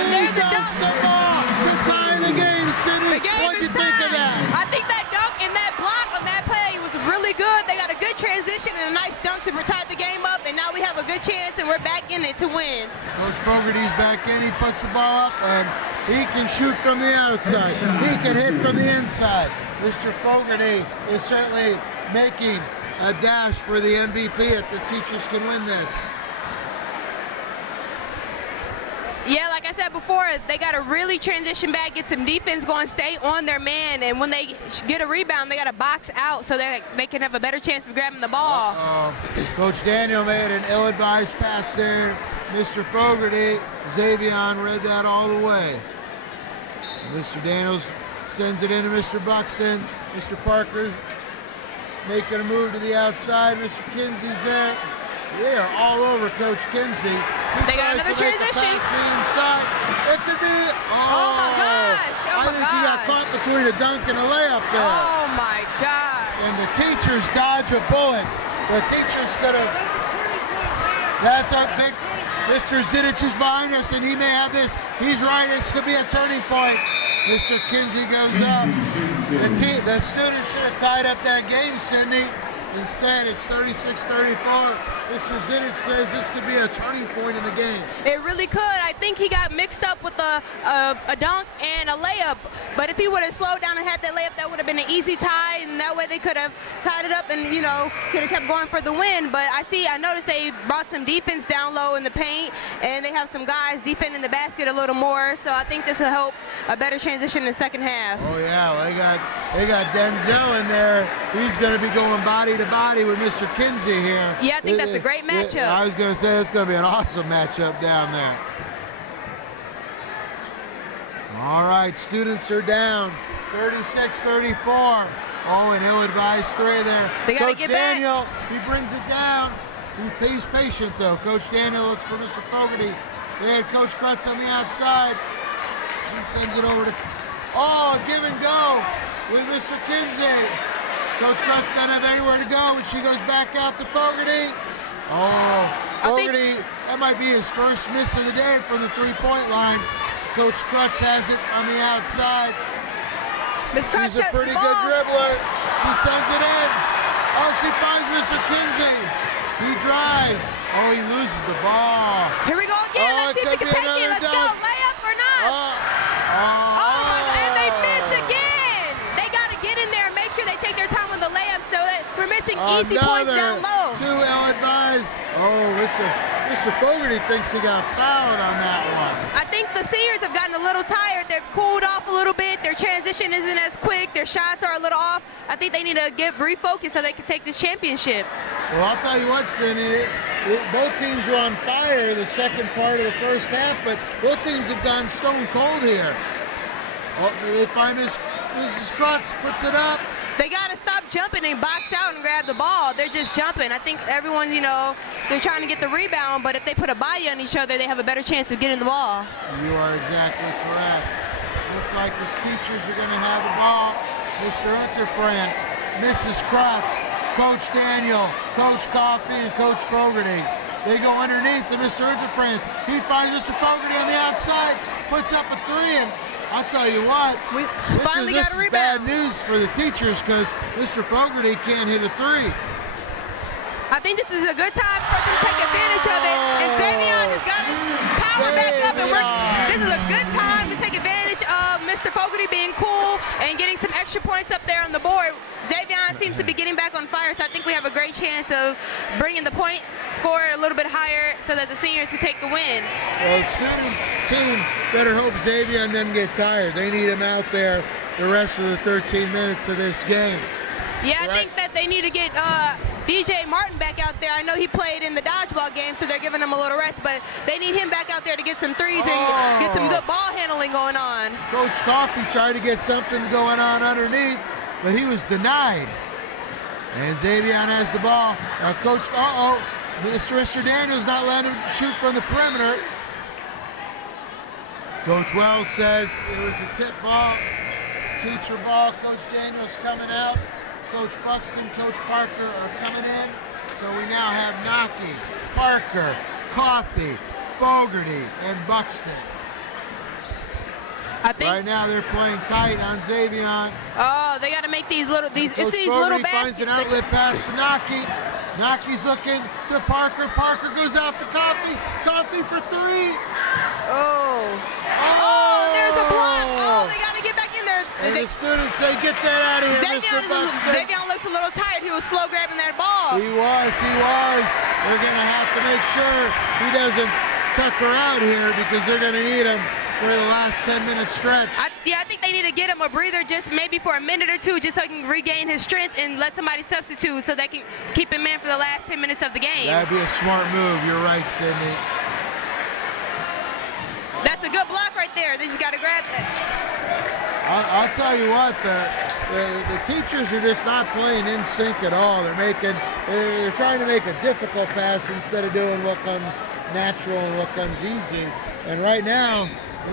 And there's a dunk. The ball to tie the game, Sydney. What do you think of that? I think that dunk and that block on that play was really good. They got a good transition and a nice dunk to tie the game up, and now we have a good chance and we're back in it to win. Coach Fogarty's back in. He puts the ball up and he can shoot from the outside. He can hit from the inside. Mr. Fogarty is certainly making a dash for the MVP if the teachers can win this. Yeah, like I said before, they got to really transition back, get some defense going, stay on their man, and when they get a rebound, they got to box out so that they can have a better chance of grabbing the ball. Coach Daniel made an ill-advised pass there. Mr. Fogarty, Xavier read that all the way. Mr. Daniels sends it into Mr. Buxton. Mr. Parker's making a move to the outside. Mr. Kinsey's there. They are all over Coach Kinsey. They got another transition. The inside. It could be. Oh my gosh. I think he got caught between a dunk and a layup there. Oh my gosh. And the teachers dodge a bullet. The teacher's gonna. That's our big. Mr. Zidic is behind us, and he may have this. He's right. It's gonna be a turning point. Mr. Kinsey goes up. The students should have tied up that game, Sydney. Instead, it's 36-34. Mr. Zidic says this could be a turning point in the game. It really could. I think he got mixed up with a dunk and a layup. But if he would have slowed down and had that layup, that would have been an easy tie, and that way they could have tied it up and, you know, could have kept going for the win. But I noticed they brought some defense down low in the paint, and they have some guys defending the basket a little more. So I think this will help a better transition in the second half. Oh, yeah. Well, they got Denzel in there. He's going to be going body to body with Mr. Kinsey here. Yeah, I think that's a great matchup. I was going to say it's going to be an awesome matchup down there. All right, students are down 36-34. Oh, an ill-advised 3 there. They got to get Daniel, back. He brings it down. He's patient, though. Coach Daniel looks for Mr. Fogarty. They had Coach Krutz on the outside. She sends it over to... Oh, give and go with Mr. Kinsey. Coach Krutz doesn't have anywhere to go, and she goes back out to Fogarty. Oh, Fogarty, that might be his first miss of the day from the three-point line. Coach Krutz has it on the outside. She's a pretty good dribbler. She sends it in. Oh, she finds Mr. Kinsey. He drives. Oh, he loses the ball. Here we go again. Let's see if we can take it. Let's go. Layup or not. Oh my God. And they miss again. They got to get in there and make sure they take their time on the layup so that we're missing easy points down low. 2 ill-advised. Oh, Mr. Fogarty thinks he got fouled on that one. I think the seniors have gotten a little tired. They've cooled off a little bit. Their transition isn't as quick. Their shots are a little off. I think they need to refocus so they can take this championship. Well, I'll tell you what, Cindy, both teams were on fire the second part of the first half, but both teams have gone stone cold here. Oh, they find Mrs. Krutz puts it up. They got to stop jumping and box out and grab the ball. They're just jumping. I think everyone, they're trying to get the rebound, but if they put a body on each other, they have a better chance of getting the ball. You are exactly correct. Looks like the teachers are going to have the ball. Mr. Unterfrance, Mrs. Krutz, Coach Daniel, Coach Coffey, and Coach Fogarty. They go underneath to Mr. Unterfrance. He finds Mr. Fogarty on the outside, puts up a three, and I'll tell you what, this is bad news for the teachers because Mr. Fogarty can't hit a three. I think this is a good time for them to take advantage of it, and Xavion has got his power back up and working. This is a good time to take advantage of Mr. Fogarty being cool and getting some extra points up there on the board. Xavion seems to be getting back on fire, so I think we have a great chance of bringing the point score a little bit higher so that the seniors can take the win. Well, the students' team better hope Xavion doesn't get tired. They need him out there the rest of the 13 minutes of this game. Yeah, I think that they need to get DJ Martin back out there. I know he played in the dodgeball game, so they're giving him a little rest, but they need him back out there to get some threes and get some good ball handling going on. Coach Coffey tried to get something going on underneath, but he was denied. And Xavion has the ball. Now, Coach, Mr. Daniels not letting him shoot from the perimeter. Coach Wells says it was a tip ball, teacher ball. Coach Daniels coming out. Coach Buxton, Coach Parker are coming in. So we now have Naki, Parker, Coffey, Fogarty, and Buxton. I think right now they're playing tight on Xavion. Oh, they got to make these little Coach little baskets. Finds an outlet pass to Naki. Naki's looking to Parker. Parker goes out to Coffey. Coffey for three. Oh, there's a block. Oh, they got to get back in there. And the students say, get that out of here, Mr. Buxton. Xavion looks a little tired. He was slow grabbing that ball. He was. They're going to have to make sure he doesn't tuck her out here because they're going to need him for the last 10-minute stretch. I think they need to get him a breather just maybe for a minute or two just so he can regain his strength and let somebody substitute so they can keep him in for the last 10 minutes of the game. That'd be a smart move. You're right, Sydney. That's a good block right there. They just got to grab that. I'll tell you what, the teachers are just not playing in sync at all. They're trying to make a difficult pass instead of doing what comes natural and what comes easy. And right now,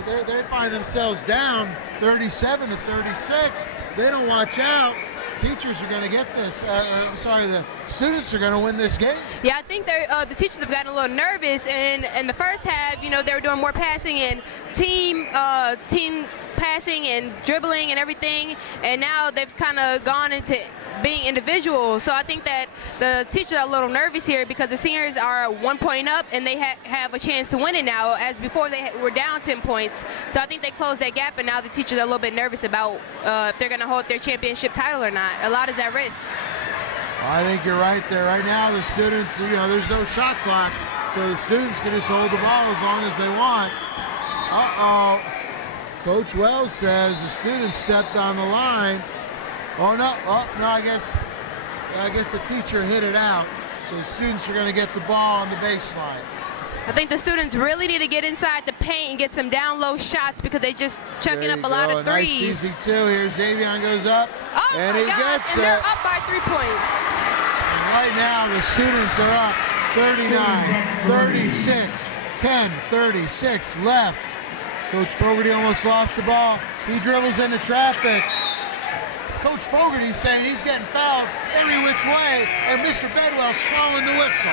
they find themselves down 37-36. They don't watch out. Teachers are going to get this. The students are going to win this game. Yeah, I think the teachers have gotten a little nervous in the first half. They were doing more passing and team passing and dribbling and everything, and now they've kind of gone into being individual. So I think that the teachers are a little nervous here because the seniors are 1 point up and they have a chance to win it now, as before they were down 10 points. So I think they closed that gap, and now the teachers are a little bit nervous about if they're going to hold their championship title or not. A lot is at risk. I think you're right there. Right now the students, there's no shot clock, so the students can just hold the ball as long as they want. Coach Wells says the students stepped on the line. Oh no! I guess the teacher hit it out. So the students are going to get the ball on the baseline. I think the students really need to get inside the paint and get some down low shots because they just chucking up a lot of threes. Nice easy two. Here Xavion goes up, and he gets it. They're up by 3 points. And right now the students are up 39-36. 10:36 left. Coach Fogarty almost lost the ball. He dribbles into traffic. Coach Fogarty's saying he's getting fouled every which way, and Mr. Bedwell's throwing the whistle.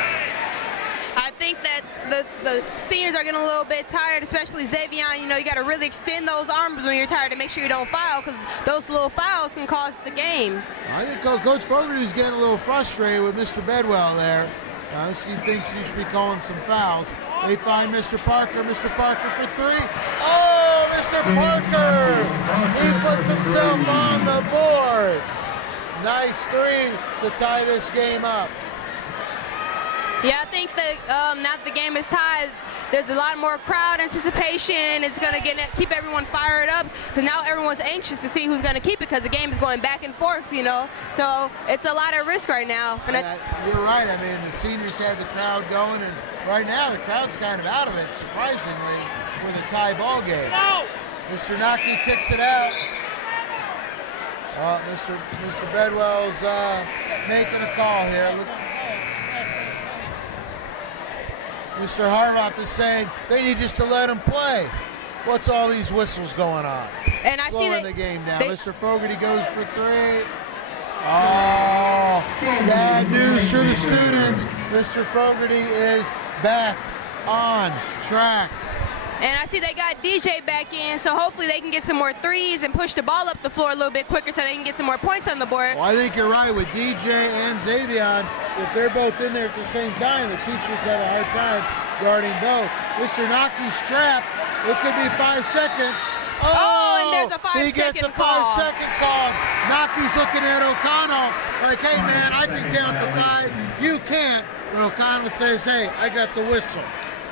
I think that the seniors are getting a little bit tired, especially Xavion. You got to really extend those arms when you're tired to make sure you don't foul, because those little fouls can cost the game. I think Coach Fogarty's getting a little frustrated with Mr. Bedwell there. He thinks he should be calling some fouls. They find Mr. Parker. Mr. Parker for three. Oh, Mr. Parker! He puts himself on the board. Nice three to tie this game up. Yeah, I think that now that the game is tied, there's a lot more crowd anticipation. It's going to keep everyone fired up because now everyone's anxious to see who's going to keep it because the game is going back and forth, you know. So it's a lot of risk right now. And you're right. I mean, the seniors had the crowd going, and right now the crowd's kind of out of it, surprisingly, with a tie ball game. Mr. Naki kicks it out. Mr. Bedwell's making a call here. Look. Mr. Harvath is saying they need just to let him play. What's all these whistles going on? And I Slowing see the game down. Mr. Fogarty goes for 3. Oh, bad news for the students. Mr. Fogarty is back on track. And I see they got DJ back in, so hopefully they can get some more threes and push the ball up the floor a little bit quicker so they can get some more points on the board. Well, I think you're right with DJ and Xavion. If they're both in there at the same time, the teachers have a hard time guarding both. Mr. Naki's trapped. It could be 5 seconds. Oh, and there's a 5-second call. He gets a 5-second call. Naki's looking at O'Connell like, hey, man, I can count to 5. You can't. But O'Connell says, hey, I got the whistle.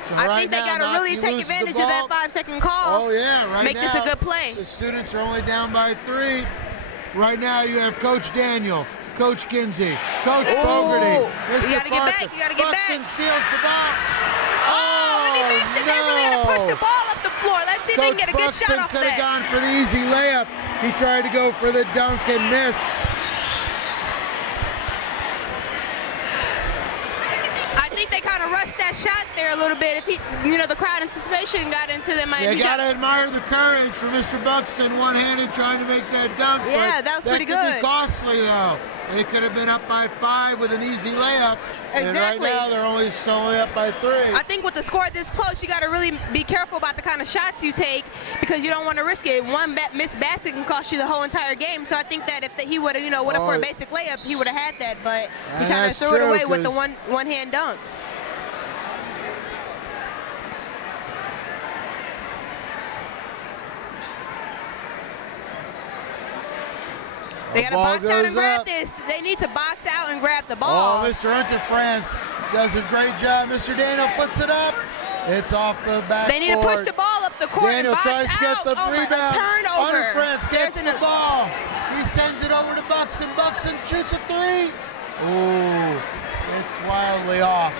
So I think they got to really take advantage of that 5-second call. Oh, yeah, right now. Make this a good play. The students are only down by 3. Right now you have Coach Daniel, Coach Kinsey, Coach Fogarty, Mr. You got to get back. You got to get Buxton back. Steals the ball. Oh, and he missed it. No. They really got to push the ball up the floor. Let's see if they can get a good shot off Coach Buxton could have that. gone for the easy layup. He tried to go for the dunk and miss. I think they kind of rushed that shot there a little bit. If he, you know, the crowd anticipation got into them. You got to admire the courage for Mr. Buxton, one-handed trying to make that dunk. Yeah, but that was pretty That could good. be costly, though. They could have been up by 5 with an easy layup. Exactly. And right now they're still only up by 3. I think with the score this close, you got to really be careful about the kind of shots you take because you don't want to risk it. One missed basket can cost you the whole entire game. So I think that if he would have, you know, went up for a basic layup, he would have had that. But he kind of threw it away with the one-hand dunk. They got to box out and grab this. They need to box out and grab the ball. Oh, Mr. Interfrance does a great job. Mr. Daniel puts it up. It's off the backboard. They need to push the ball up the court. Daniel and box tries to get the out. rebound. Turnover. Interfrance gets the ball. He sends it over to Buxton. Buxton shoots a 3. Ooh, it's wildly off.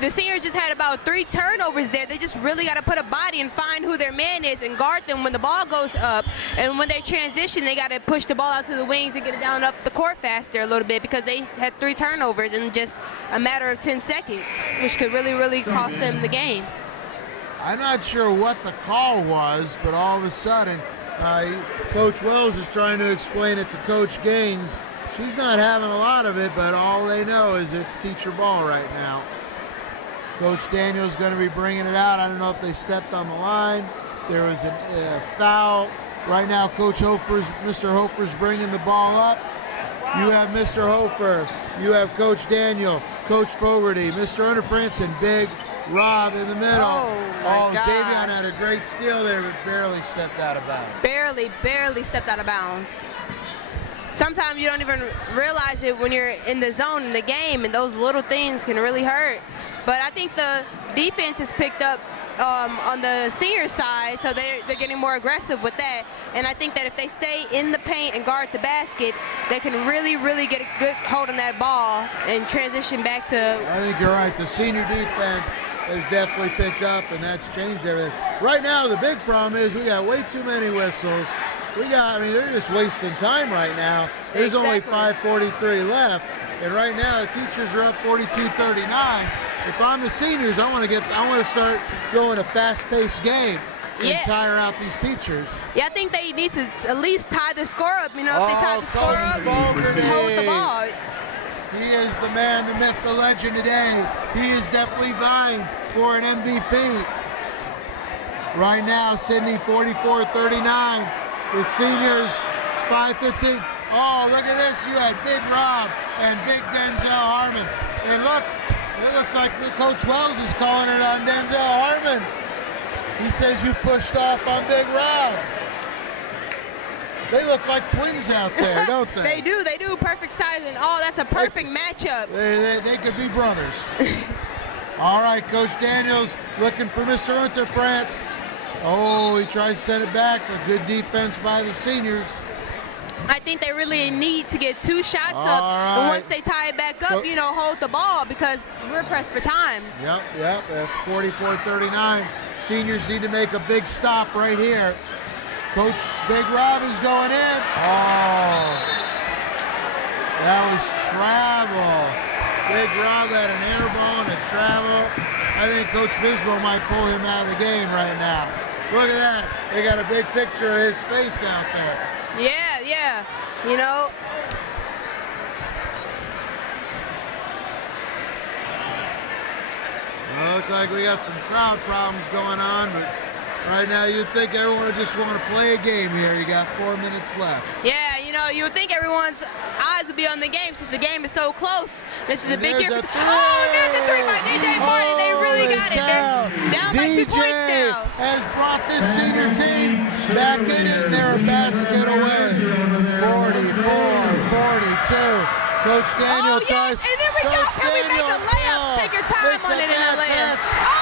The seniors just had about 3 turnovers there. They just really got to put a body and find who their man is and guard them when the ball goes up. And when they transition, they got to push the ball out to the wings and get it down up the court faster a little bit because they had 3 turnovers in just a matter of 10 seconds, which could really, really cost them the game. I'm not sure what the call was, but all of a sudden, Coach Wells is trying to explain it to Coach Gaines. She's not having a lot of it, but all they know is it's teacher ball right now. Coach Daniel's going to be bringing it out. I don't know if they stepped on the line. There was a foul. Right now, Mr. Hofer's bringing the ball up. You have Mr. Hofer. You have Coach Daniel, Coach Fogarty, Mr. Interfrance, and Big Rob in the middle. Oh, Xavion had a great steal there, but barely stepped out of bounds. Barely stepped out of bounds. Sometimes you don't even realize it when you're in the zone in the game, and those little things can really hurt. But I think the defense has picked up on the senior side, so they're getting more aggressive with that. And I think that if they stay in the paint and guard the basket, they can really, really get a good hold on that ball and transition back to... I think you're right. The senior defense has definitely picked up, and that's changed everything. Right now, the big problem is we got way too many whistles. They're just wasting time right now. There's only 5:43 left, and right now the teachers are up 42-39. If I'm the seniors, I want to start going a fast-paced game and tire out these teachers. Yeah, I think they need to at least tie the score up. You know, if they tie the score up, hold the ball. He is the man, the myth, the legend today. He is definitely vying for an MVP. Right now, Sydney 44-39. The seniors, it's 5:15. Oh, look at this. You had Big Rob and Big Denzel Harmon. And look, it looks like Coach Wells is calling it on Denzel Harmon. He says you pushed off on Big Rob. They look like twins out there, don't they? They do. Perfect sizing. Oh, that's a perfect matchup. They could be brothers. All right, Coach Daniels looking for Mr. Unterfrance. Oh, he tries to set it back, but good defense by the seniors. I think they really need to get 2 shots All up, right. and once they tie it back up, you know, hold the ball because we're pressed for time. Yep, that's 44-39. Seniors need to make a big stop right here. Coach Big Rob is going in. Oh, that was travel. Big Rob had an air ball and a travel. I think Coach Bisbo might pull him out of the game right now. Look at that. They got a big picture of his face out there. Yeah, you know. Well, look like we got some crowd problems going on, but right now you'd think everyone would just want to play a game here. You got 4 minutes left. Yeah, you know, you would think everyone's eyes would be on the game since the game is so close. This is a big difference. Oh, there's a 3 by DJ Martin. They really got it. They're down by 2 points now. Has brought this senior team back in it. They're a basket away. 44-42. Coach Daniel tries. And there we go. Can we make a layup? Take your time on it in a layup. Oh,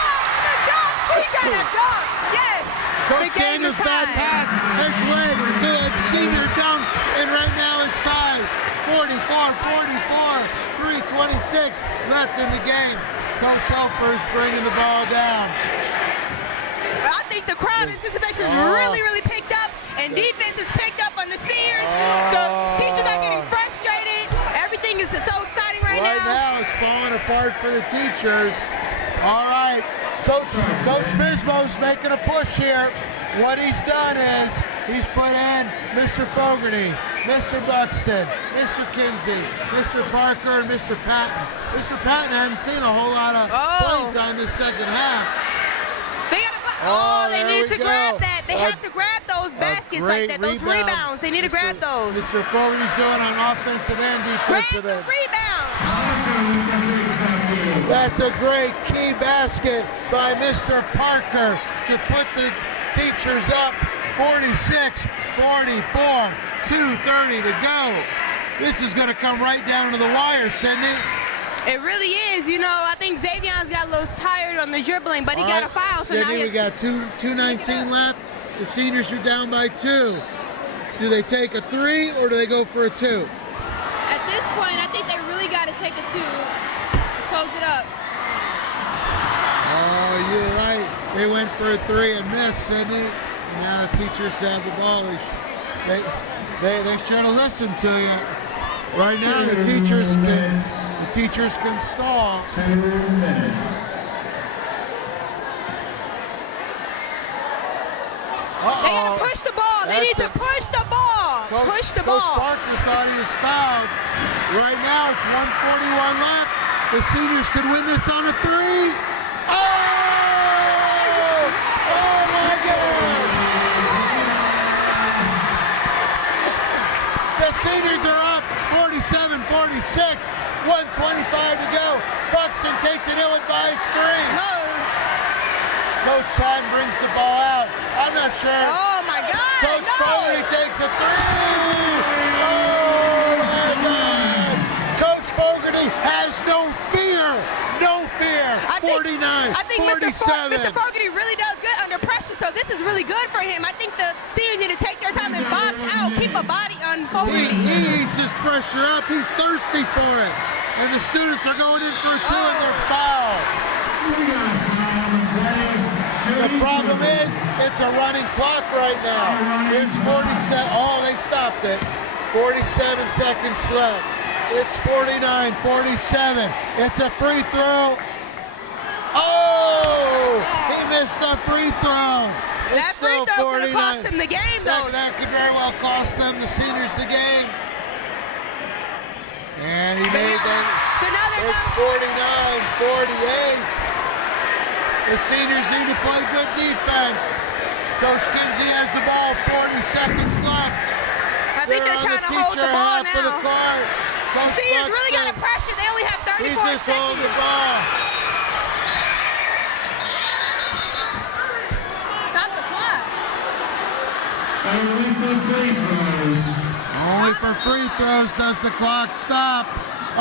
the dunk. We got a dunk. Yes. Coach Daniel's bad pass has led to a senior dunk, and right now it's tied. 44-44. 3:26 left in the game. Coach Hofer's bringing the ball down. I think the crowd anticipation is really, really picked up, and defense is picked up on the seniors. The teachers are getting frustrated. Everything is so exciting right now. Right now, it's falling apart for the teachers. All right, Coach Bisbo's making a push here. What he's done is he's put in Mr. Fogarty, Mr. Buxton, Mr. Kinsey, Mr. Parker, and Mr. Patton. Mr. Patton, I haven't seen a whole lot of playing time this second half. They need to grab that. They have to grab those baskets like that, those rebounds. They need to grab those. Mr. Fogarty's doing on offensive and defensive end. Rebound. That's a great key basket by Mr. Parker to put the teachers up. 46-44, 2:30 to go. This is going to come right down to the wire, Sydney. It really is. You know, I think Xavion's got a little tired on the dribbling, but he got a foul. So Sydney, now we got 2:19 left. The seniors are down by 2. Do they take a 3 or do they go for a 2? At this point, I think they really got to take a 2, close it up. Oh, you're right. They went for a 3 and missed, Sydney. And now the teachers have the ball. They should have listened to you. Right now, the teachers can stall. 2 minutes. They got to push the ball. They need to push the ball. Push the ball. Coach Parker thought he was fouled. Right now, it's 1:41 left. The seniors could win this on a 3. Oh! Oh my God! The seniors are up 47-46. 1:25 to go. Buxton takes an ill-advised 3. Coach Patton brings the ball out. I'm not sure. Oh my God! Coach Fogarty takes a 3. Oh my God! Coach Fogarty has no fear. No fear. 49, I think 47. Mr. Fogarty really does good under pressure, so this is really good for him. I think the seniors need to take their time and box out, keep a body on Fogarty. He eats his pressure up. He's thirsty for it. And the students are going in for a 2 and they're fouled. The problem is, it's a running clock right now. It's 47. Oh, they stopped it. 47 seconds left. It's 49-47. It's a free throw. Oh! He missed a free throw. That free throw could have cost him the game, though. That could very well cost them, the seniors, the game. And he made that. It's 49-48. The seniors need to play good defense. Coach Kinsey has the ball, 40 seconds left. I think they're trying to hold the ball now. The seniors really got to pressure. They only have 34 seconds. He's just holding the ball. Stop the clock. Only for free throws. Only for free throws does the clock stop.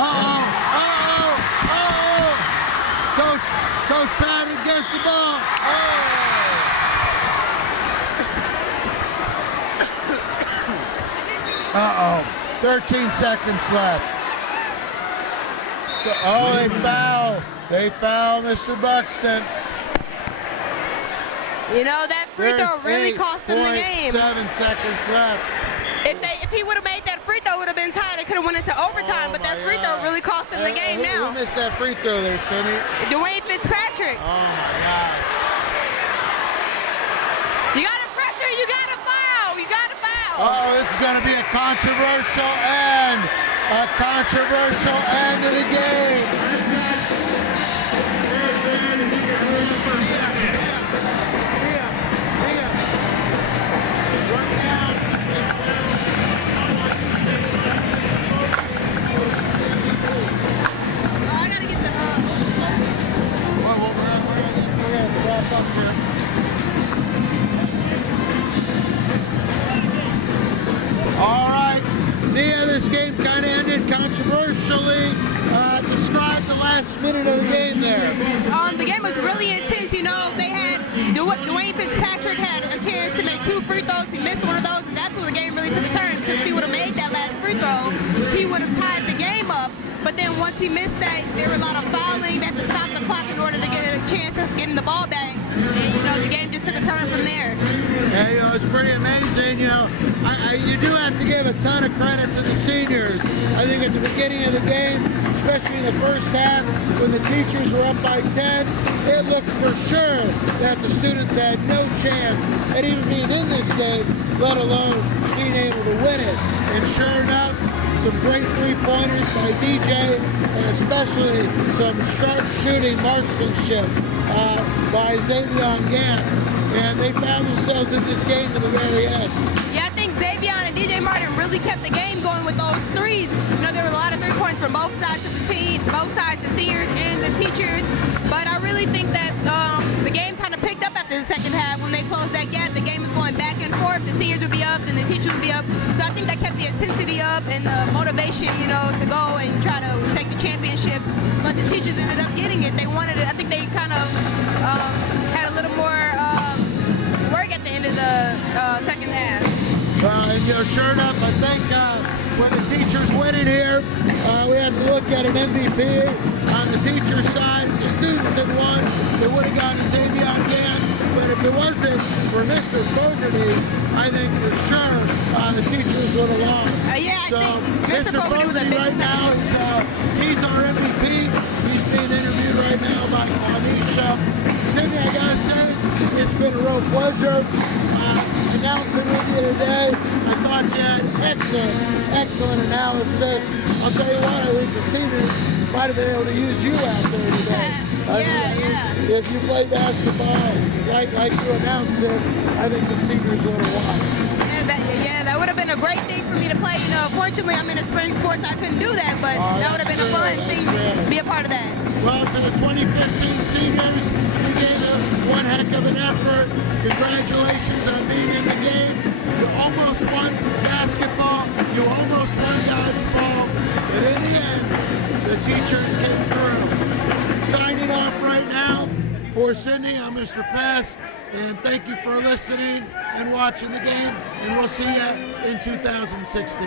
Uh-oh, uh-oh, uh-oh. Coach Patton gets the ball. Uh-oh. 13 seconds left. Oh, they foul. They foul Mr. Buxton. You know, that free throw really cost them the game. 7 seconds left. If he would have made that free throw, it would have been tied. They could have went into overtime, but that free throw really cost them the game now. Who missed that free throw there, Cindy? Dwayne Fitzpatrick. Oh, my God. You got to pressure. You got to foul. You got to foul. Oh, it's going to be a controversial end. A controversial end of the game. All right, Nia, this game kind of ended controversially. Describe the last minute of the game there. The game was really intense. You know, they had Dwayne Fitzpatrick had a chance to make 2 free throws. He missed one of those, and that's when the game really took a turn. Because if he would have made that last free throw, he would have tied the game up. But then once he missed that, there was a lot of fouling. They had to stop the clock in order to get a chance of getting the ball back. And, you know, the game just took a turn from there. Yeah, you know, it's pretty amazing. You know, you do have to give a ton of credit to the seniors. I think at the beginning of the game, especially in the first half, when the teachers were up by 10, it looked for sure that the students had no chance at even being in this game, let alone being able to win it. And sure enough, some great three-pointers by DJ, and especially some sharp shooting marksmanship by Xavier Gant. And they found themselves in this game to the very end. Yeah, I think Xavier and DJ Martin really kept the game going with those threes. You know, there were a lot of 3-pointers from both sides of the team, both sides, the seniors and the teachers. But I really think that the game kind of picked up after the second half. When they closed that gap, the game was going back and forth. The seniors would be up and the teachers would be up. So I think that kept the intensity up and the motivation, you know, to go and try to take the championship. But the teachers ended up getting it. They wanted it. I think they kind of had a little more work at the end of the second half. And you know, sure enough, I think when the teachers win it here, we have to look at an MVP on the teacher side. If the students had won, they would have gotten Xavier Gant. But if it wasn't for Mr. Fogarty, I think for sure the teachers would have lost. Yeah, so I think Mr. Fogarty was a big right now, he's our MVP. He's being interviewed right now by Anisha. Cindy, I gotta say, it's been a real pleasure announcing with you today. I thought you had excellent analysis. I'll tell you what, I think the seniors might have been able to use you out there today. Yeah. If you play basketball like you announced it, I think the seniors would have won. Yeah, that would have been a great thing for me to play. You know, fortunately, I'm in a spring sports. I couldn't do that, but that would have been a fun thing to be a part of that. Well, to the 2015 seniors, you gave one heck of an effort. Congratulations on being in the game. You almost won basketball. You almost won dodgeball. But in the end, the teachers came through. Signing off right now for Cindy, I'm Mr. Pass. And thank you for listening and watching the game. And we'll see you in 2016.